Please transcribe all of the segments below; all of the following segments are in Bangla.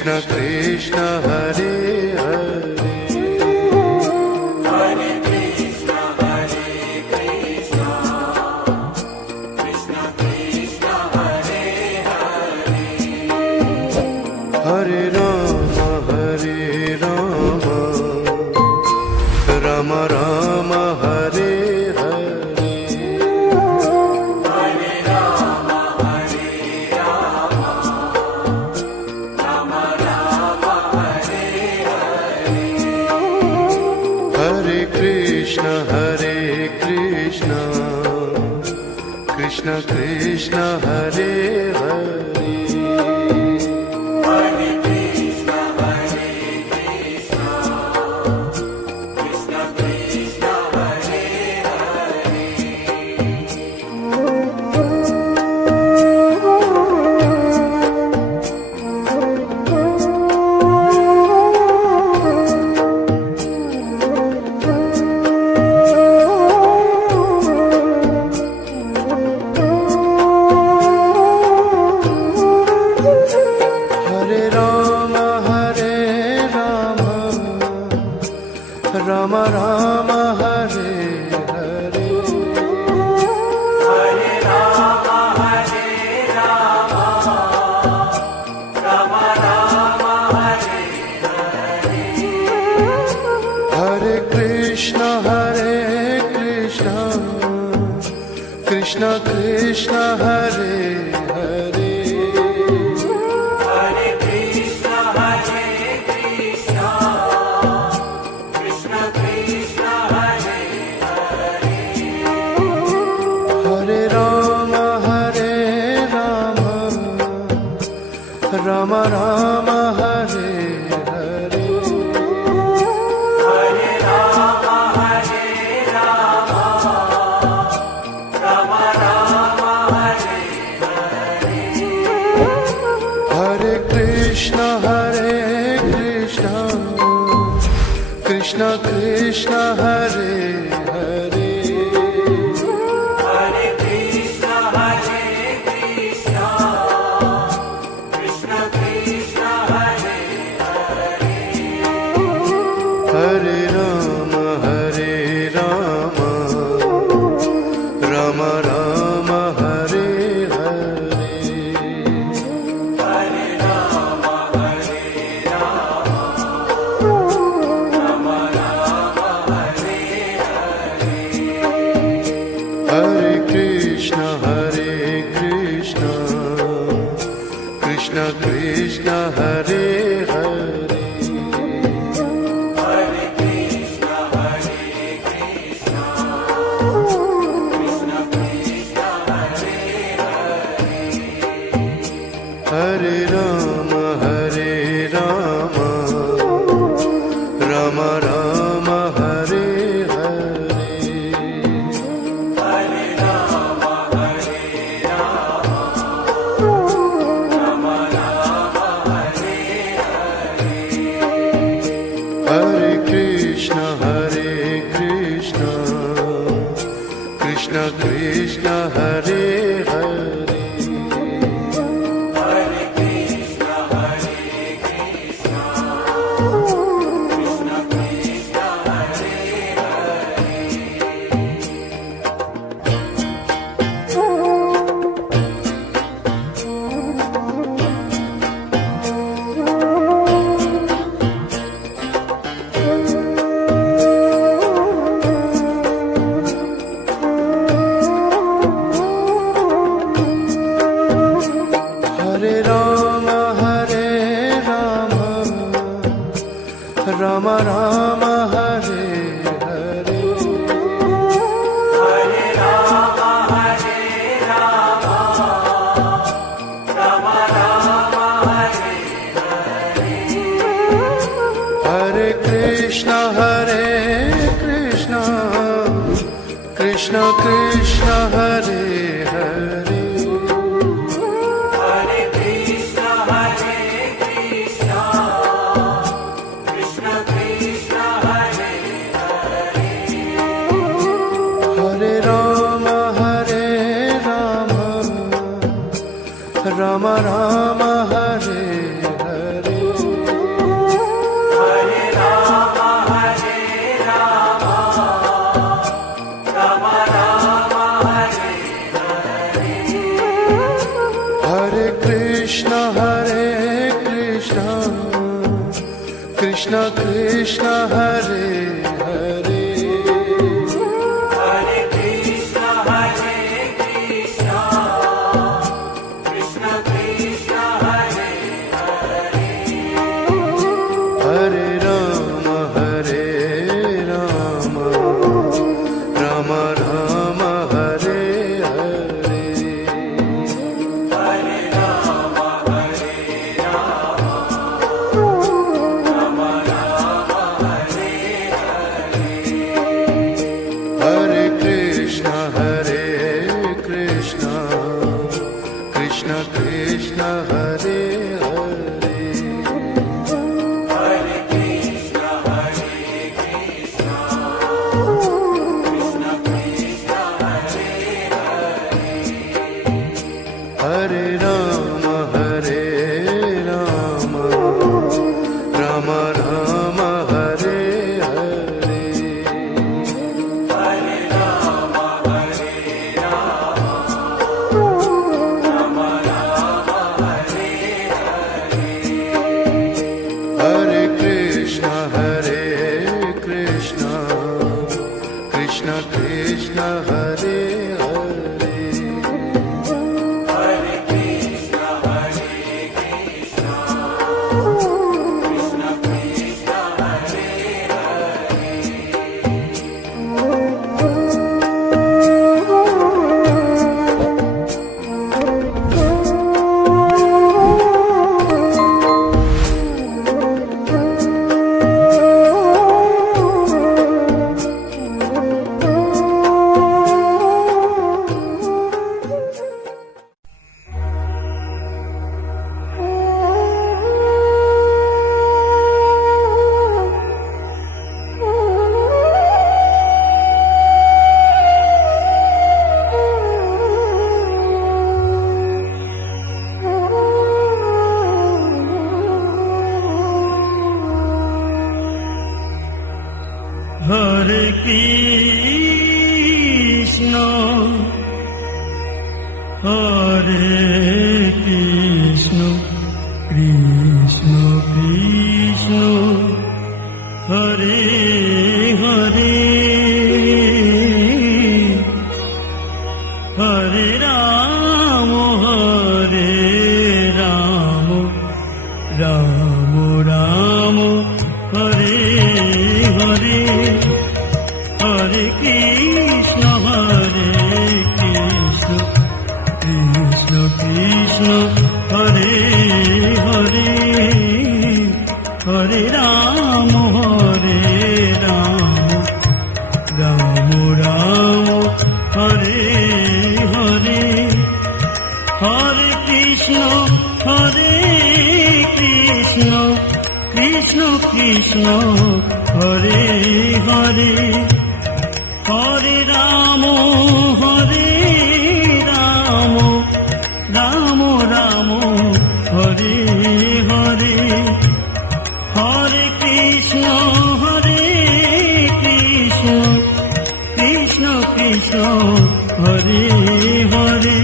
Krishna Krishna Hare Hare Hare Krishna Krishna Krishna Hare Hare Hare Ram Ram Ram Hare Hare Hare Ram Ram Ram Hare Hare Hare Krishna Krishna Krishna Hare Hare Hare Krishna Krishna Krishna Hare Hare Hare Ram Ram Ram Hare Hare Hare Ram Ram Ram Hare Hare Hare Krishna Krishna Krishna Hare Hare Hare Krishna Krishna Krishna Hare Hare Hare Ram Ram Ram Hare Hare Hare Ram Ram Ram Hare Hare Hare Krishna Krishna Krishna Hare Hare Hare Krishna Krishna Krishna Hare Hare Hare Ram Ram Ram Hare Hare Hare Ram Ram Ram Hare Hare Hare Krishna Krishna Krishna Hare Hare Hare Krishna Krishna Krishna Hare Hare Hare Ram Ram Ram Hare Hare Hare Ram Ram Ram Hare Hare Hare Krishna Krishna Krishna Hare Hare Hare Krishna Krishna Krishna Hare Hare Hare Ram Ram Ram Hare Hare Hare Ram Ram Ram Hare Hare Hare Krishna Krishna Krishna Hare Hare Hare Krishna Krishna Krishna Hare Hare Hare Ram Ram Ram Hare Hare Krishna Krishna Hare Hare Hare Krishna, Krishna Krishna, Hare Hare, Hare Ram Ram Ram Hare Hare Hare Rama, Rama Rama, Hare Hare, Hare Krishna Krishna Krishna Hare Hare Hare Krishna, Krishna Krishna, Hare Hare, Hare Ram Ram Ram Hare Hare Hare Rama, Rama Rama, Hare Hare, Hare Krishna Krishna Krishna Hare Hare Hare Krishna, Krishna Krishna, Hare Hare Krishna, Krishna Krishna, Hare Hare, Hare Rama, Rama Rama, Hare Hare, Hare Krishna, Krishna Krishna, Hare Hare, Hare Rama, Rama Rama, Hare Hare, Hare Krishna, Krishna Krishna, Hare Hare, Hare Rama, Rama Rama, Hare Hare, Hare Krishna, Krishna Krishna, Hare Hare,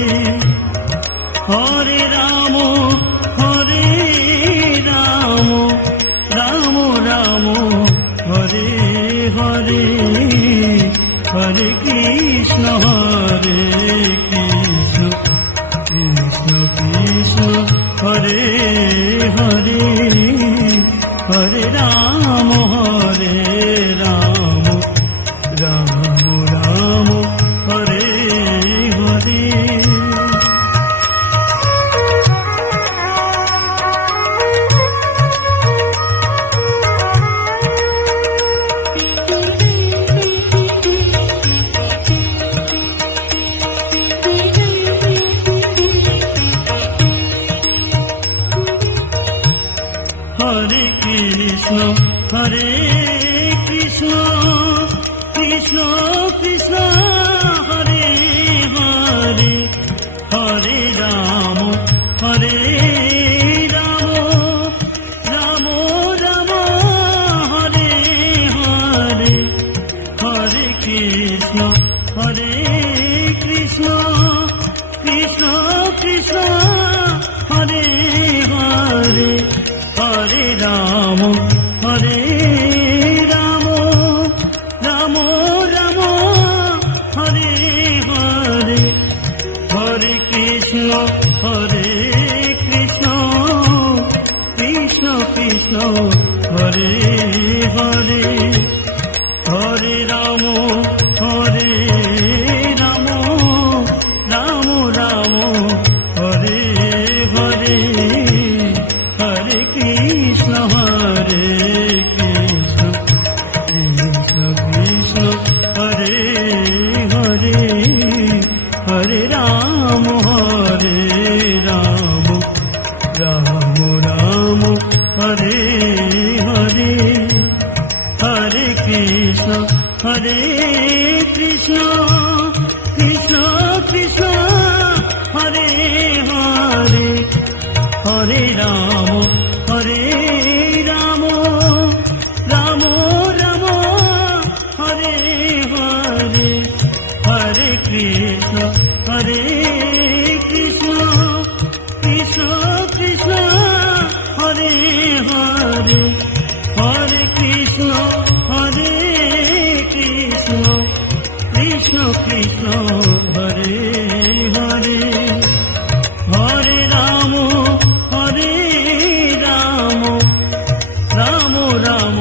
Hare Rama, Rama Rama, Hare Hare, Hare Krishna, Krishna Krishna, Hare Hare, Hare Rama, Rama Rama, Hare Hare. Hare Krishna, Krishna Krishna, Hare Hare, Hare Rama, Rama Rama, Hare Hare, Hare Krishna, Krishna Krishna, Hare Hare, Hare Rama, Hare Ram Ram Ram Hare Hare Hare Krishna Krishna Krishna Hare Hare Hare Ram Ram Ram Hare Hare Hare Krishna Krishna Krishna Hare Hare Hare Ram Ram Ram Hare Hare Hare Krishna Krishna Krishna Hare Hare Hare Ram Ram Ram Hare Hare Hare Krishna Krishna Krishna Hare Hare Hare Krishna Krishna Krishna Hare Hare Hare Ram Ram Ram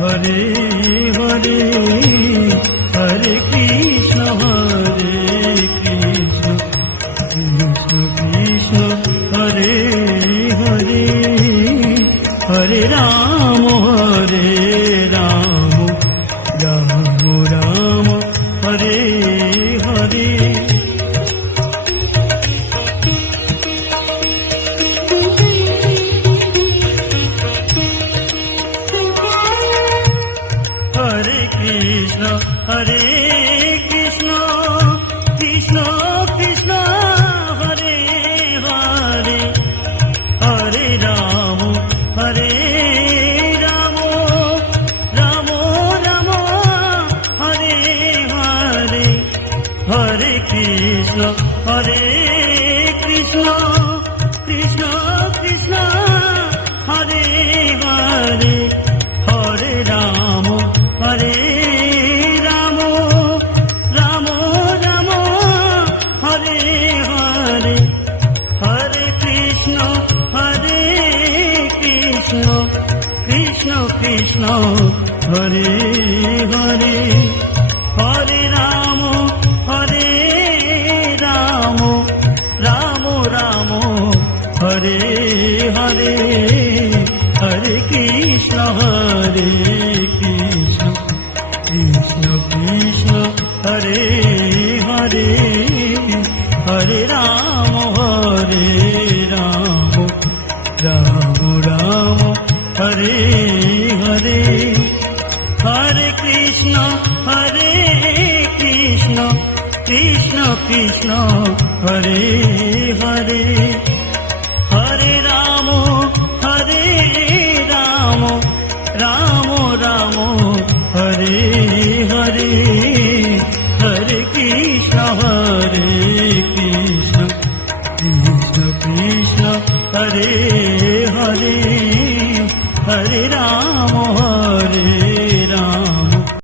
Hare Hare Hare Krishna Krishna Krishna Hare Hare Hare Ram Ram Ram Hare Hare Hare Krishna Krishna Krishna Hare Hare Hare Ram Ram Ram Hare Hare Hare Krishna Krishna Krishna Hare Hare Hare Ram Ram Ram Hare Hare Hare Krishna Krishna Hare Hare Hare Ram Ram Hare Hare Hare Krishna Krishna Krishna Hare Hare Hare Ram Ram Hare Hare Hare Krishna Krishna Krishna Hare Hare